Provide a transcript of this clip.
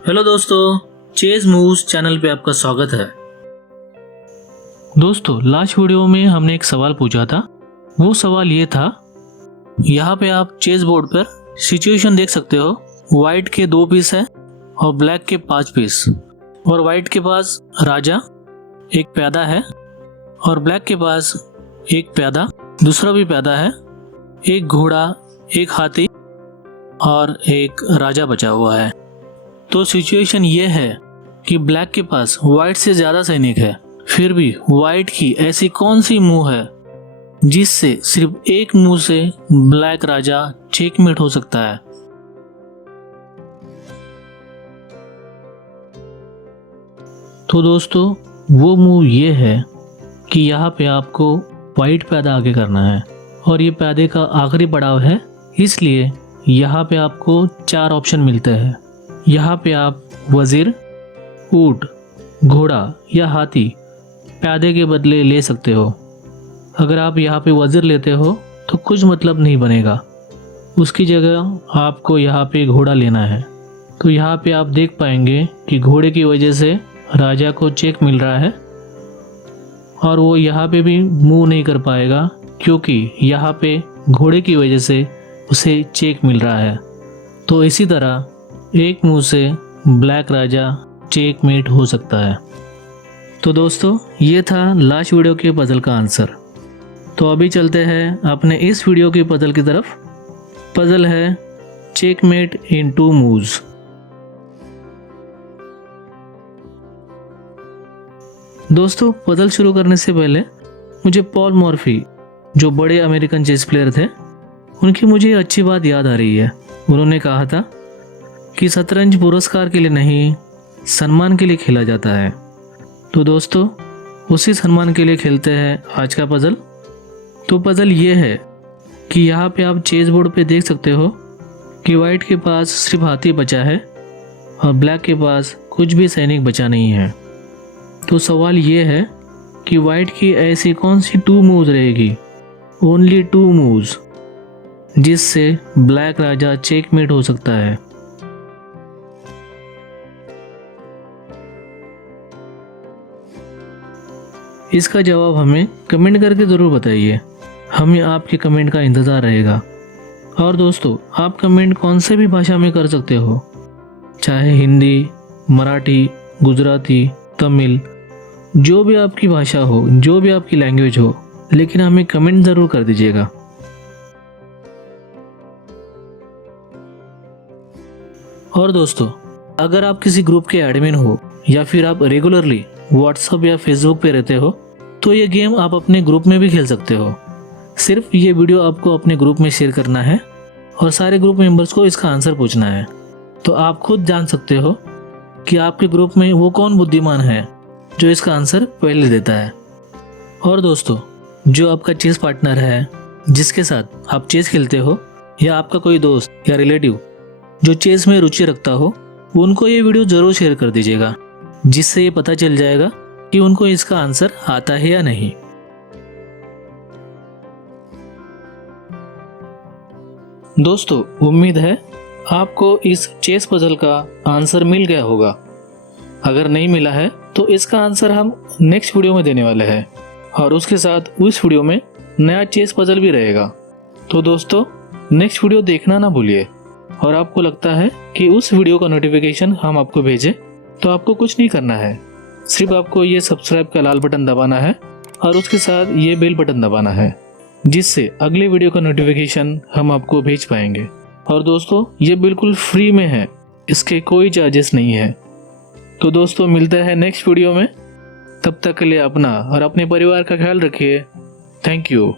Hello दोस्तों, chase moves channel पे आपका स्वागत है। दोस्तों, लास्ट वीडियो में हमने एक सवाल पूछा था। वो सवाल ये था, यहाँ पे आप चेज बोर्ड पर सिचुएशन देख सकते हो। वाइट के 2 पीस है और ब्लैक के 5 पीस। और वाइट के पास राजा एक प्यादा है और ब्लैक के पास एक प्यादा, दूसरा भी प्यादा है, एक घोड़ा, एक हाथी और एक राजा बचा हुआ है। तो सिचुएशन ये है कि ब्लैक के पास वाइट से ज़्यादा सैनिक है, फिर भी वाइट की ऐसी कौन सी मूव है जिससे सिर्फ एक मूव से ब्लैक राजा चेकमेट हो सकता है। तो दोस्तों, वो मूव ये है कि यहाँ पे आपको वाइट प्यादा आगे करना है और ये प्यादे का आखिरी पड़ाव है, इसलिए यहाँ पे आपको 4 ऑप्शन मिलते हैं। यहाँ पे आप वजीर, ऊंट, घोड़ा या हाथी प्यादे के बदले ले सकते हो। अगर आप यहाँ पे वजीर लेते हो तो कुछ मतलब नहीं बनेगा, उसकी जगह आपको यहाँ पे घोड़ा लेना है। तो यहाँ पे आप देख पाएंगे कि घोड़े की वजह से राजा को चेक मिल रहा है और वो यहाँ पे भी मूव नहीं कर पाएगा क्योंकि यहाँ पे घोड़े की वजह से उसे चेक मिल रहा है। तो इसी तरह एक मूव से ब्लैक राजा चेकमेट हो सकता है। तो दोस्तों, ये था लास्ट वीडियो के पजल का आंसर। तो अभी चलते हैं अपने इस वीडियो की पजल की तरफ। पजल है चेकमेट इन 2 मूव्स। दोस्तों, पजल शुरू करने से पहले मुझे पॉल मॉर्फी, जो बड़े अमेरिकन चेस प्लेयर थे, उनकी मुझे अच्छी बात याद आ रही है। उन्होंने कहा था कि शतरंज पुरस्कार के लिए नहीं, सम्मान के लिए खेला जाता है। तो दोस्तों, उसी सम्मान के लिए खेलते हैं आज का पजल। तो पजल ये है कि यहाँ पे आप चेस बोर्ड पे देख सकते हो कि वाइट के पास सिर्फ हाथी बचा है और ब्लैक के पास कुछ भी सैनिक बचा नहीं है। तो सवाल ये है कि वाइट की ऐसी कौन सी 2 मूव्स रहेगी, ओनली 2 मूव्स, जिससे ब्लैक राजा चेकमेट हो सकता है। इसका जवाब हमें कमेंट करके ज़रूर बताइए, हमें आपके कमेंट का इंतज़ार रहेगा। और दोस्तों, आप कमेंट कौन से भी भाषा में कर सकते हो, चाहे हिंदी, मराठी, गुजराती, तमिल, जो भी आपकी भाषा हो, जो भी आपकी लैंग्वेज हो, लेकिन हमें कमेंट ज़रूर कर दीजिएगा। और दोस्तों, अगर आप किसी ग्रुप के एडमिन हो या फिर आप रेगुलरली व्हाट्सएप या फेसबुक पे रहते हो, तो ये गेम आप अपने ग्रुप में भी खेल सकते हो। सिर्फ ये वीडियो आपको अपने ग्रुप में शेयर करना है और सारे ग्रुप मेंबर्स को इसका आंसर पूछना है। तो आप खुद जान सकते हो कि आपके ग्रुप में वो कौन बुद्धिमान है जो इसका आंसर पहले देता है। और दोस्तों, जो आपका चेस पार्टनर है, जिसके साथ आप चेस खेलते हो, या आपका कोई दोस्त या रिलेटिव जो चेस में रुचि रखता हो, उनको ये वीडियो ज़रूर शेयर कर दीजिएगा, जिससे ये पता चल जाएगा कि उनको इसका आंसर आता है या नहीं। दोस्तों, उम्मीद है आपको इस चेस पजल का आंसर मिल गया होगा। अगर नहीं मिला है तो इसका आंसर हम नेक्स्ट वीडियो में देने वाले हैं और उसके साथ उस वीडियो में नया चेस पजल भी रहेगा। तो दोस्तों, नेक्स्ट वीडियो देखना ना भूलिए। और आपको लगता है कि उस वीडियो का नोटिफिकेशन हम आपको भेजें, तो आपको कुछ नहीं करना है, सिर्फ आपको ये सब्सक्राइब का लाल बटन दबाना है और उसके साथ ये बेल बटन दबाना है, जिससे अगले वीडियो का नोटिफिकेशन हम आपको भेज पाएंगे। और दोस्तों, ये बिल्कुल फ्री में है, इसके कोई चार्जेस नहीं है। तो दोस्तों, मिलते हैं नेक्स्ट वीडियो में। तब तक के लिए अपना और अपने परिवार का ख्याल रखिए। Thank you.